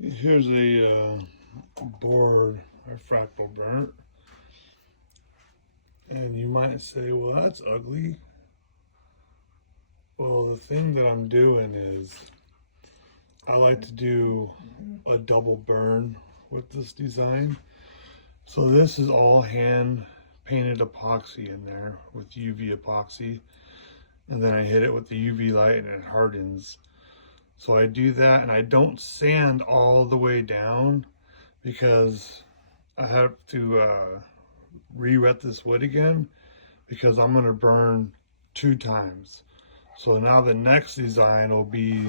Here's a board I fractal burnt. And you might say, well, that's ugly. Well, the thing that I'm doing is I like to do a double burn with this design. So this is all hand painted epoxy in there with UV epoxy. And then I hit it with the UV light and it hardens. So I do that, and I don't sand all the way down because I have to re-wet this wood again because I'm going to burn 2 times. So now the next design will be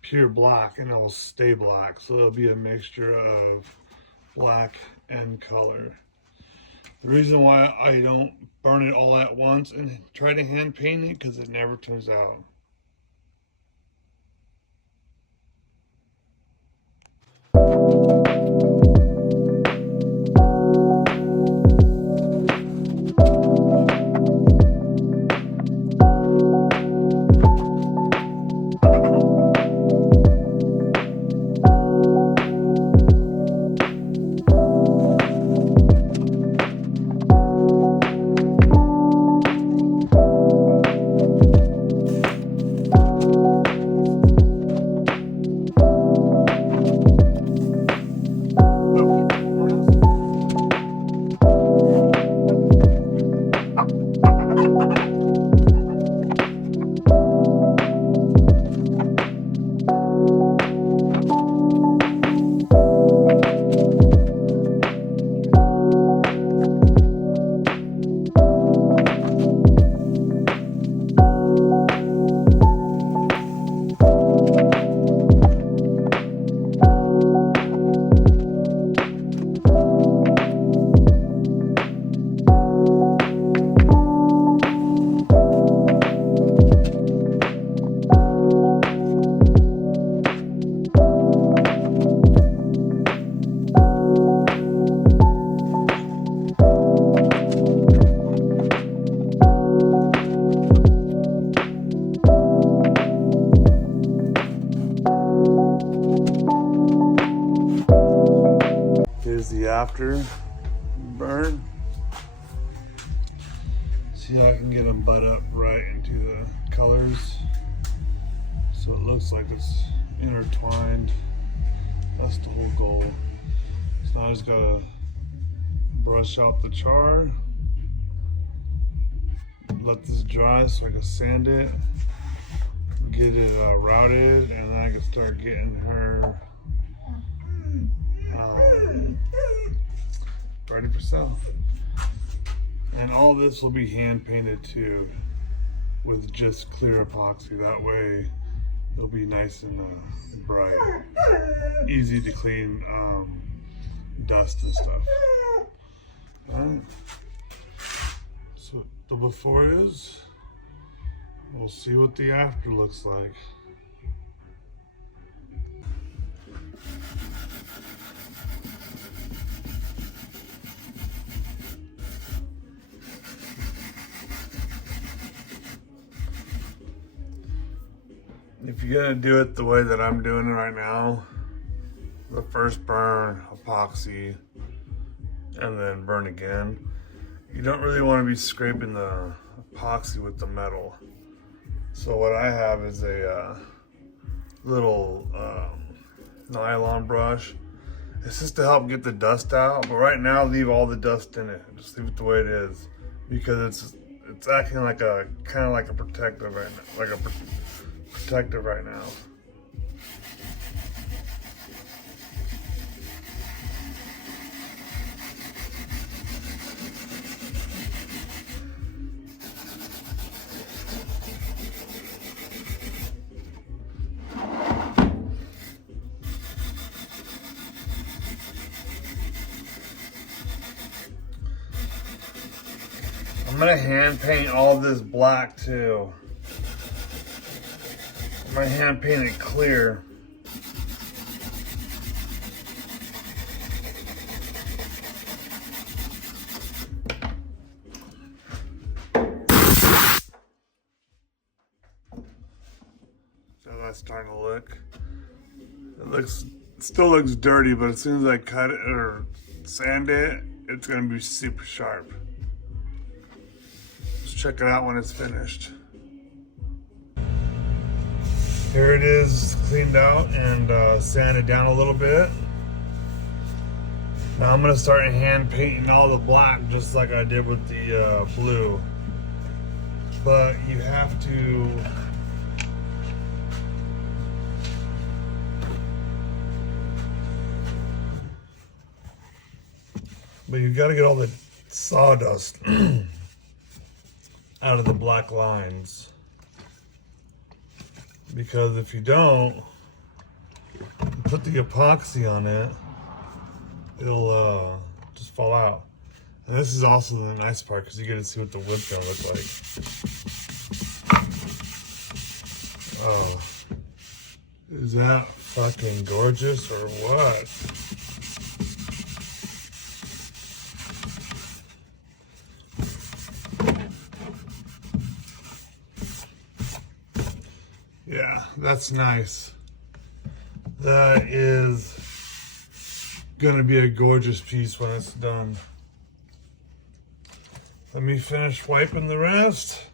pure black and it will stay black. So it'll be a mixture of black and color. The reason why I don't burn it all at once and try to hand paint it because it never turns out. Here's the after burn. See how I can get them butt up right into the colors so it looks like it's intertwined. That's the whole goal. So now I just gotta brush out the char, let this dry so I can sand it, get it routed, and then I can start getting her ready for sale. And all this will be hand painted too with just clear epoxy. That way it'll be nice and bright, easy to clean dust and stuff. Alright, so the before is, we'll see what the after looks like. If you're gonna do it the way that I'm doing it right now, the first burn, epoxy, and then burn again. You don't really want to be scraping the epoxy with the metal. So what I have is a little nylon brush. It's just to help get the dust out, but right now leave all the dust in it. Just leave it the way it is because it's acting like a kind of like a protective right now, like a protective right now. I'm gonna hand paint all this black too. I'm gonna hand paint it clear. So that's starting to look. It looks It still looks dirty, but as soon as I cut it or sand it, it's gonna be super sharp. Let's check it out when it's finished. Here it is, cleaned out and sanded down a little bit. Now I'm gonna start hand painting all the black just like I did with the blue. But you have to you've got to get all the sawdust out of the black lines. Because if you don't, put the epoxy on it, it'll just fall out. And this is also the nice part because you get to see what the wood's gonna look like. Oh, is that fucking gorgeous or what? Yeah, that's nice. That is gonna be a gorgeous piece when it's done. Let me finish wiping the rest.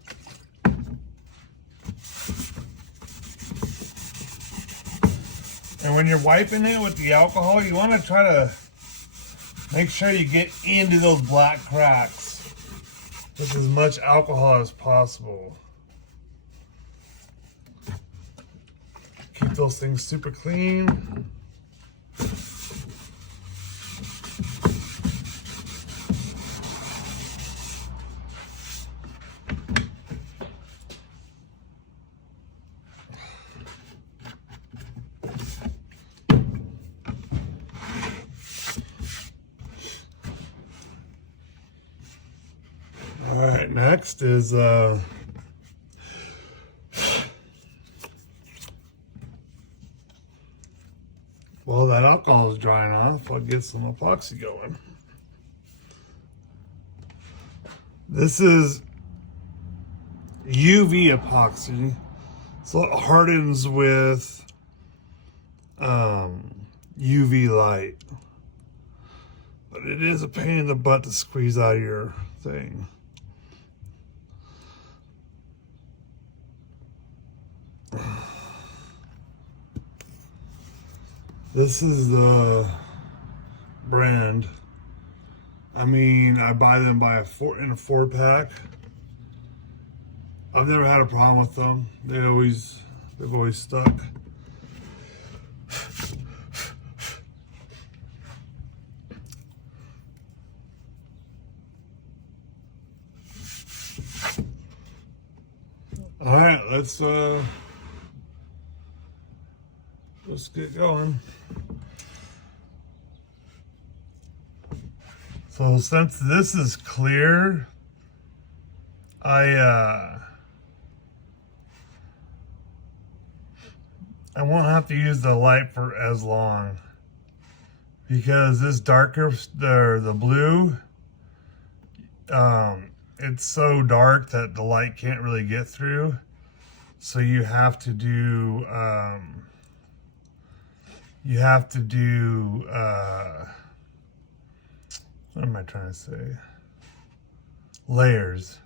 And when you're wiping it with the alcohol, you want to try to make sure you get into those black cracks with as much alcohol as possible. Keep those things super clean. All right, next is while that alcohol is drying off, I'll get some epoxy going. This is UV epoxy, so it hardens with UV light. But it is a pain in the butt to squeeze out of your thing. This is the brand. I mean, I buy them by in a 4-pack. I've never had a problem with them. They've always stuck. All right, let's get going. So since this is clear, I won't have to use the light for as long because this darker, the blue, it's so dark that the light can't really get through. So you have to do what am I trying to say? Layers.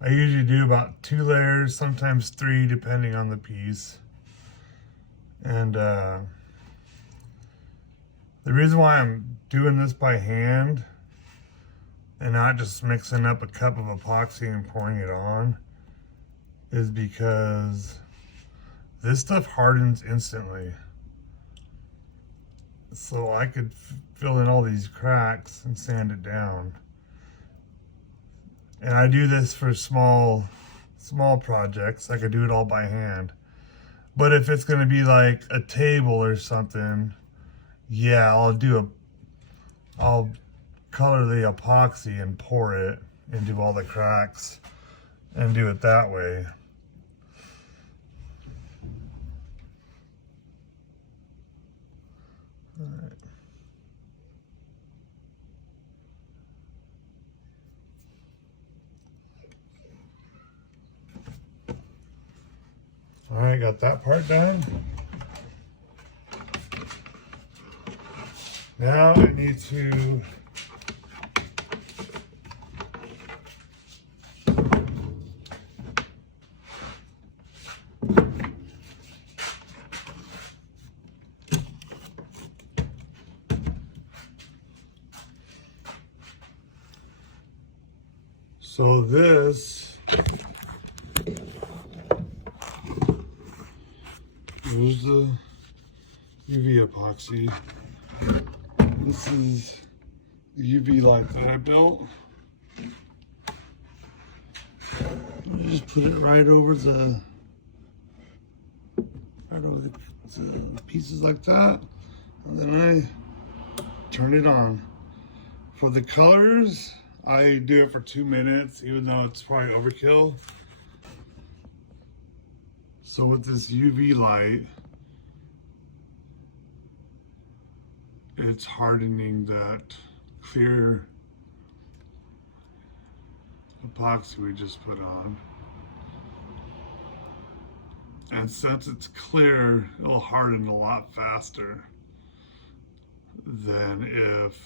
I usually do about 2 layers, sometimes 3, depending on the piece. And the reason why I'm doing this by hand and not just mixing up a cup of epoxy and pouring it on is because this stuff hardens instantly. So I could fill in all these cracks and sand it down. And I do this for small projects. I could do it all by hand. But if it's gonna be like a table or something, yeah, I'll color the epoxy and pour it into all the cracks and do it that way. All right. All right, got that part done. Now I need to so this is the UV epoxy. This is the UV light that I built. Just put it right over the pieces like that, and then I turn it on. For the colors, I do it for 2 minutes, even though it's probably overkill. So with this UV light, it's hardening that clear epoxy we just put on. And since it's clear, it'll harden a lot faster than if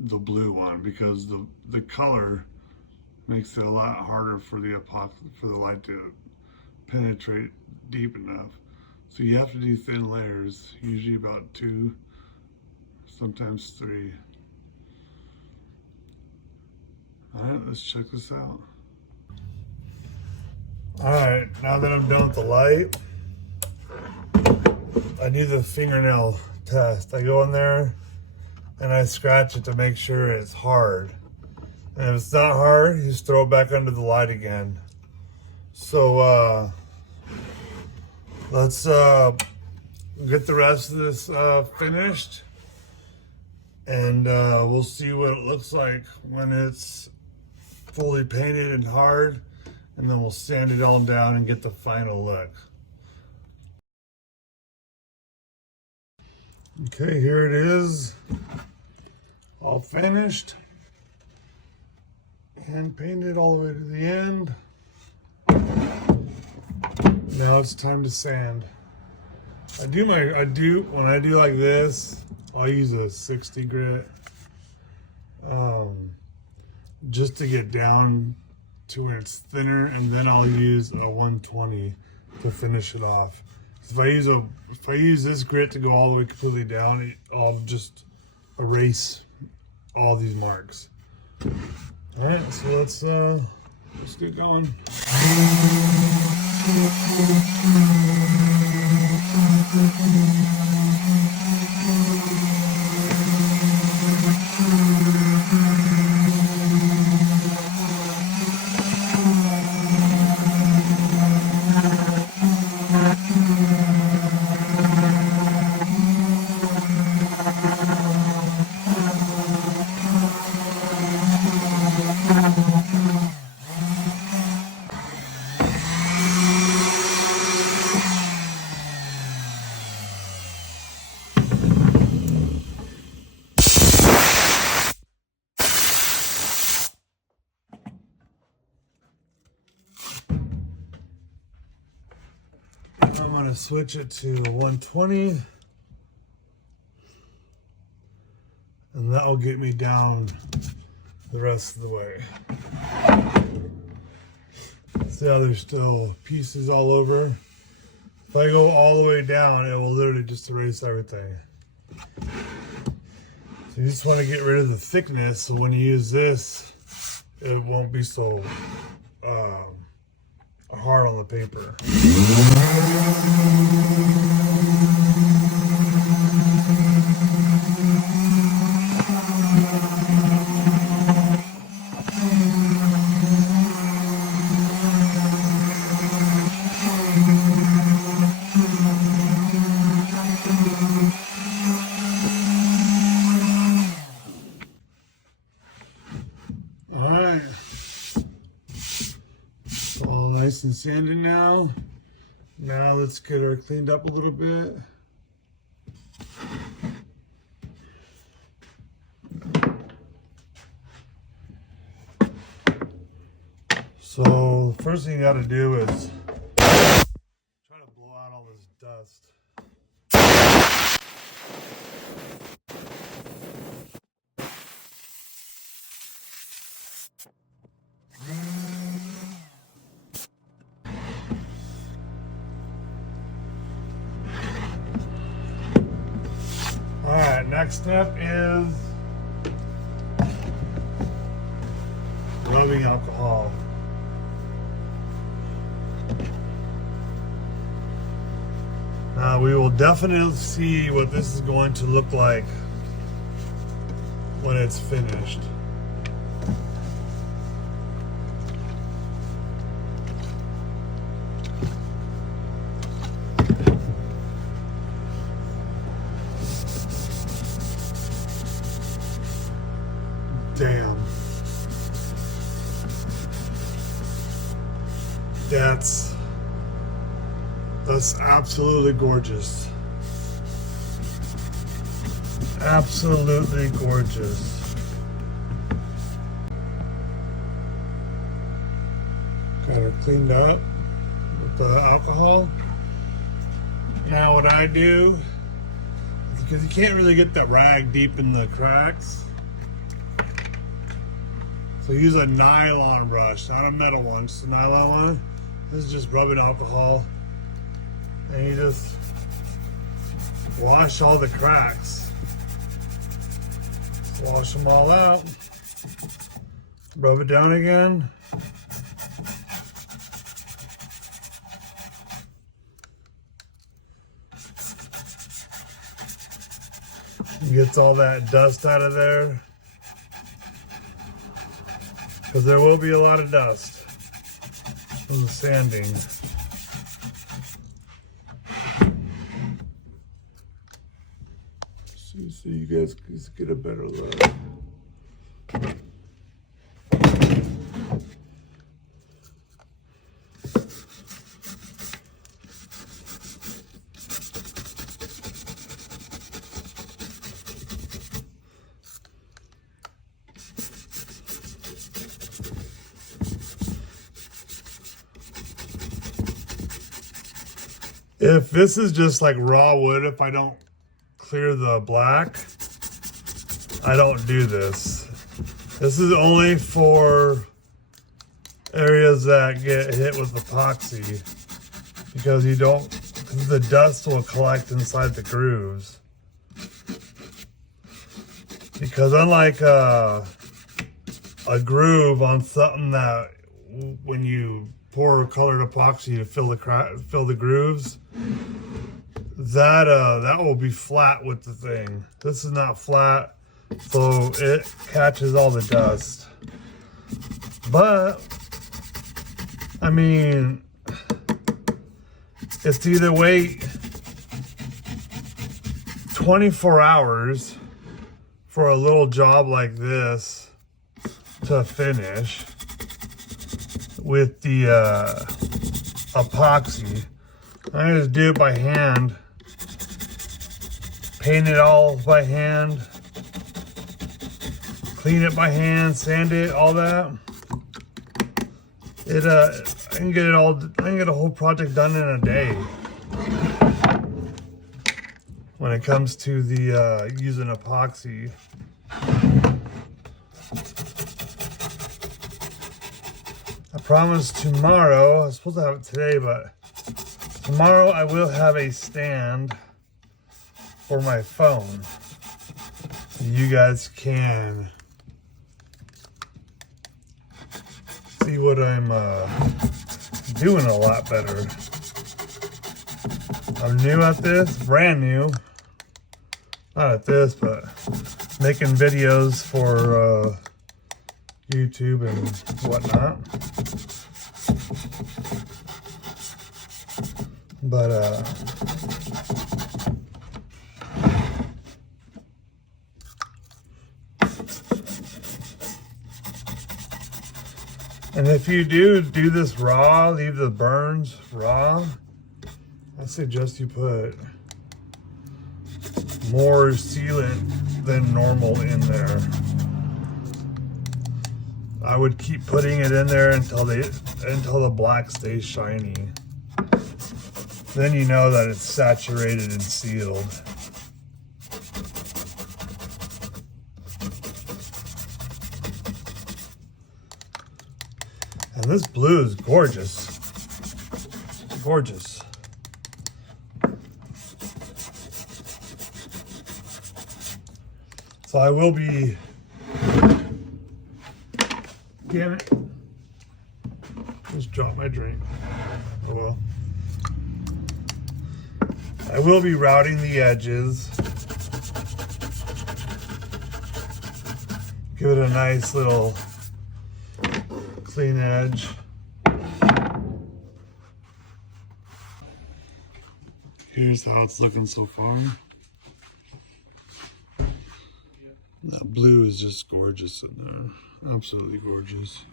the blue one, because the color makes it a lot harder for the epoxy, for the light to penetrate deep enough. So you have to do thin layers, usually about 2, sometimes 3. Alright, let's check this out. Alright, now that I'm done with the light, I do the fingernail test. I go in there and I scratch it to make sure it's hard. And if it's not hard, you just throw it back under the light again. So let's get the rest of this finished, and we'll see what it looks like when it's fully painted and hard, and then we'll sand it all down and get the final look. Okay, here it is, all finished and painted all the way to the end. Now it's time to sand. When I do like this, I'll use a 60 grit, just to get down to where it's thinner, and then I'll use a 120 to finish it off. If I use this grit to go all the way completely down, I'll just erase all these marks. All right, so let's get going. I'm going to switch it to 120, and that will get me down the rest of the way. See how there's still pieces all over? If I go all the way down, it will literally just erase everything. So you just want to get rid of the thickness, so when you use this, it won't be so hard on the paper. Alright. All nice and sanded now. Now let's get her cleaned up a little bit. So the first thing you gotta do is try to blow out all this dust. next step is rubbing alcohol. Now we will definitely see what this is going to look like when it's finished. Damn. That's absolutely gorgeous. Absolutely gorgeous. Got her cleaned up with the alcohol. Now what I do, because you can't really get that rag deep in the cracks, so use a nylon brush, not a metal one, just a nylon one. This is just rubbing alcohol. And you just wash all the cracks. Just wash them all out. Rub it down again. Gets all that dust out of there. Because there will be a lot of dust from the sanding. So you guys can get a better look. If this is just like raw wood, if I don't clear the black, I don't do this. This is only for areas that get hit with epoxy, because the dust will collect inside the grooves. Because unlike a groove on something that when you pour colored epoxy to fill the grooves, that will be flat with the thing. This is not flat, so it catches all the dust. But I mean, it's either wait 24 hours for a little job like this to finish with the epoxy. I just do it by hand, paint it all by hand, clean it by hand, sand it, all that. I can get a whole project done in a day when it comes to the using epoxy. I promise tomorrow, I was supposed to have it today, but tomorrow I will have a stand for my phone. You guys can see what I'm doing a lot better. I'm new at this, brand new. Not at this, but making videos for YouTube and whatnot. But and if you do this raw, leave the burns raw, I suggest you put more sealant than normal in there. I would keep putting it in there until the black stays shiny. Then you know that it's saturated and sealed. And this blue is gorgeous. Gorgeous. So I will be, damn it, just dropped my drink. Oh well. I will be routing the edges. Give it a nice little clean edge. Here's how it's looking so far. That blue is just gorgeous in there. Absolutely gorgeous.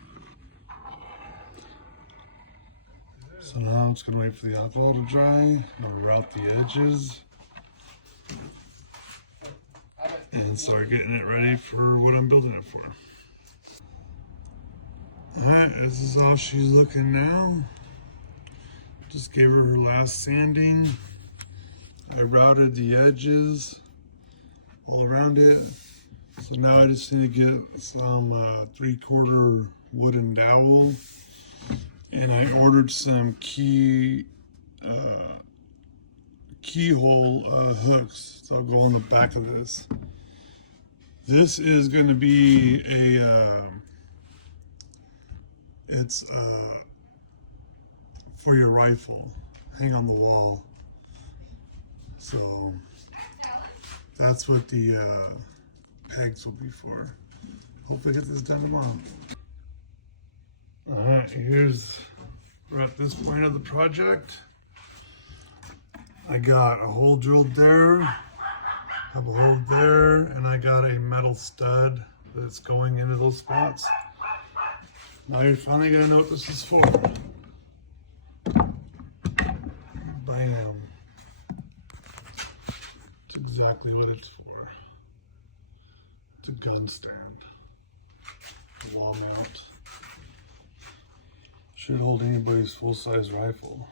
So now I'm just gonna wait for the alcohol to dry. I'll route the edges and start getting it ready for what I'm building it for. Alright, this is how she's looking now. Just gave her her last sanding. I routed the edges all around it. So now I just need to get some 3/4 wooden dowel. And I ordered some keyhole hooks. So I'll go on the back of this. This is going to be it's for your rifle, hang on the wall. So that's what the pegs will be for. Hopefully get this done tomorrow. Alright, we're at this point of the project. I got a hole drilled there, have a hole there, and I got a metal stud that's going into those spots. Now you're finally gonna know what this is for. Bam. It's exactly what it's for. It's a gun stand. A wall mount. Should hold anybody's full-size rifle.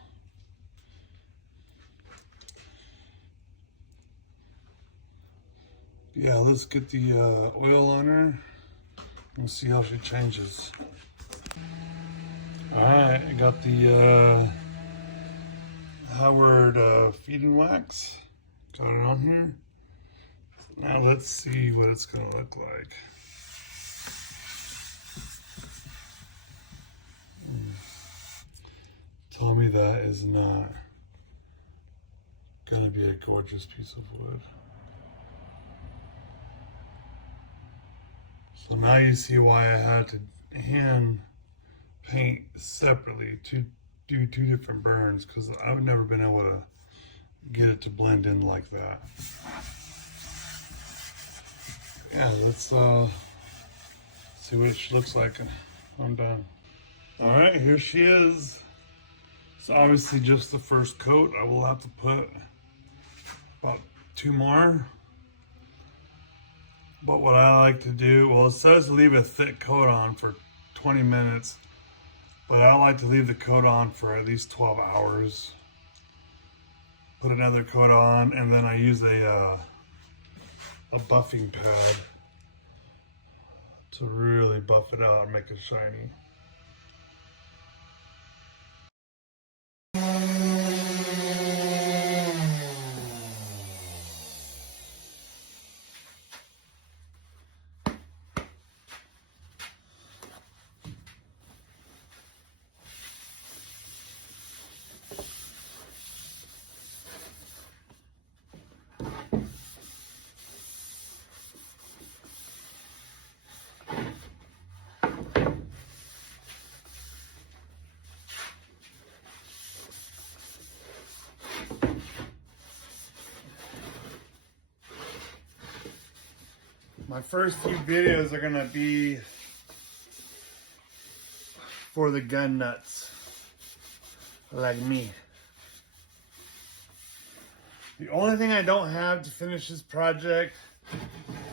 Yeah, let's get the oil on her and see how she changes. Alright, I got the Howard feeding wax. Got it on here. Now let's see what it's gonna look like. Tell me that is not gonna be a gorgeous piece of wood. So now you see why I had to hand paint separately to do 2 different burns, because I've never been able to get it to blend in like that. Yeah, let's see what she looks like and I'm done. Alright, here she is. It's obviously just the first coat. I will have to put about 2 more. But what I like to do, well, it says to leave a thick coat on for 20 minutes, but I like to leave the coat on for at least 12 hours. Put another coat on, and then I use a buffing pad to really buff it out and make it shiny. My first few videos are gonna be for the gun nuts, like me. The only thing I don't have to finish this project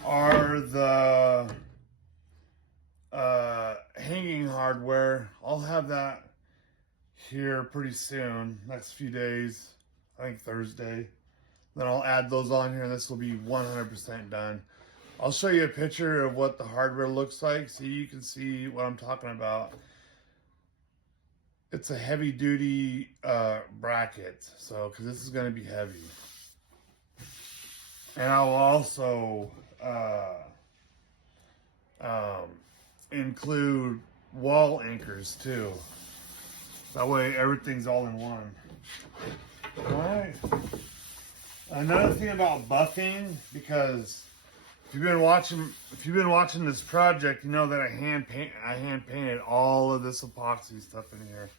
are the hanging hardware. I'll have that here pretty soon, next few days, I think Thursday. Then I'll add those on here and this will be 100% done. I'll show you a picture of what the hardware looks like so you can see what I'm talking about. It's a heavy duty bracket, so because this is going to be heavy. And I will also include wall anchors too. That way everything's all in one. Alright. Another thing about buffing, because if you've been watching this project, you know that I hand painted all of this epoxy stuff in here.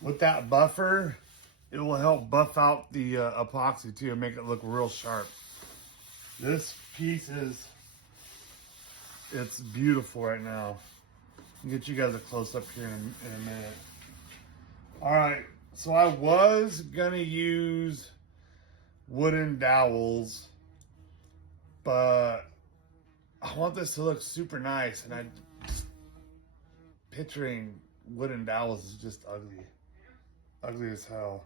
With that buffer, it will help buff out the epoxy too and make it look real sharp. This piece it's beautiful right now. I'll get you guys a close up here in a minute. All right, so I was gonna use wooden dowels, but I want this to look super nice, and picturing wooden dowels is just ugly as hell.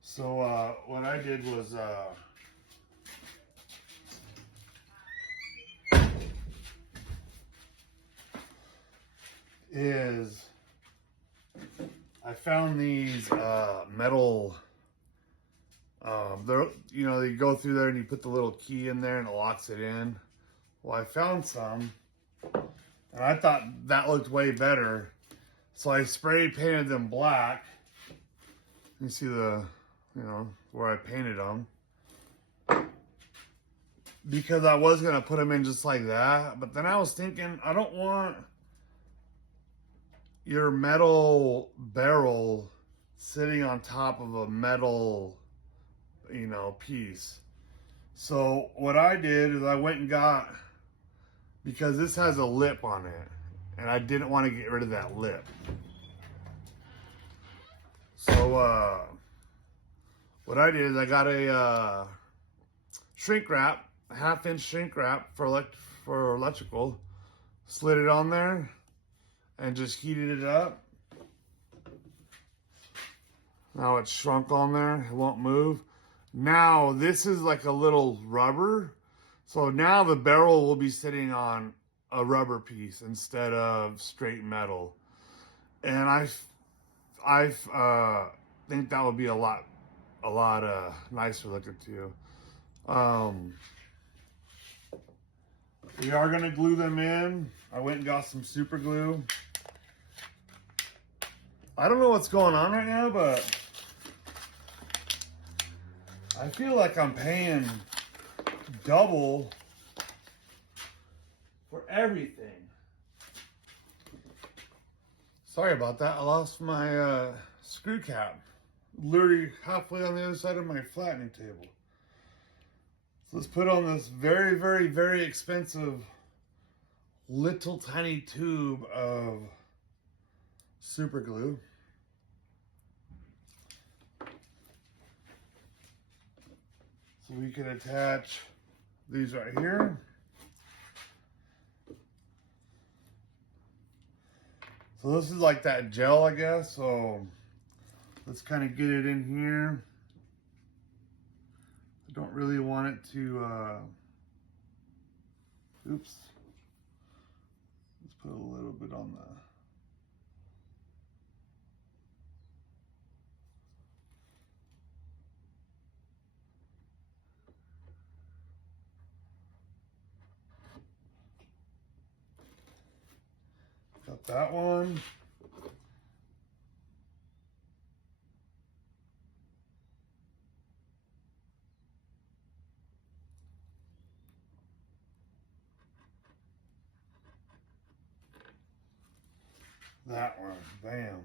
So what I did was I found these metal. They're, you know, you go through there and you put the little key in there and it locks it in. Well, I found some, and I thought that looked way better, so I spray painted them black. You see the, you know, where I painted them, because I was gonna put them in just like that, but then I was thinking I don't want your metal barrel sitting on top of a metal, you know, piece. So what I did is I went and got, because this has a lip on it, and I didn't want to get rid of that lip. So what I did is I got a shrink wrap, a 1/2 inch shrink wrap for electrical, slid it on there, and just heated it up. Now it's shrunk on there, it won't move. Now this is like a little rubber, so now the barrel will be sitting on a rubber piece instead of straight metal, and I think that would be a lot nicer looking too. We are gonna glue them in. I went and got some super glue. I don't know what's going on right now, but I feel like I'm paying double for everything. Sorry about that. I lost my screw cap, literally halfway on the other side of my flattening table. So let's put on this very, very, very expensive little tiny tube of super glue. So we can attach these right here. So this is like that gel, I guess. So let's kind of get it in here. I don't really want it to, oops. Let's put a little bit on the, got that one. That one, bam.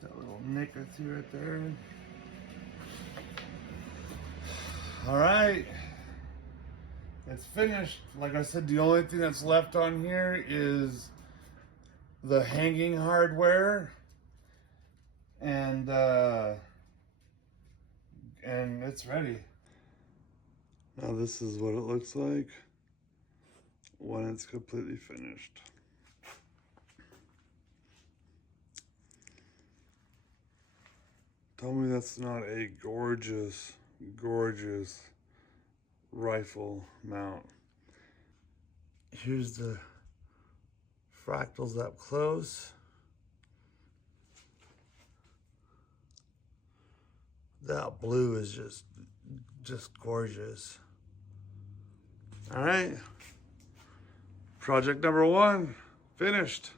That little nick I see right there. All right, it's finished. Like I said, the only thing that's left on here is the hanging hardware, and it's ready. Now this is what it looks like when it's completely finished. Tell me that's not a gorgeous, gorgeous rifle mount. Here's the fractals up close. That blue is just gorgeous. All right, project number 1 finished.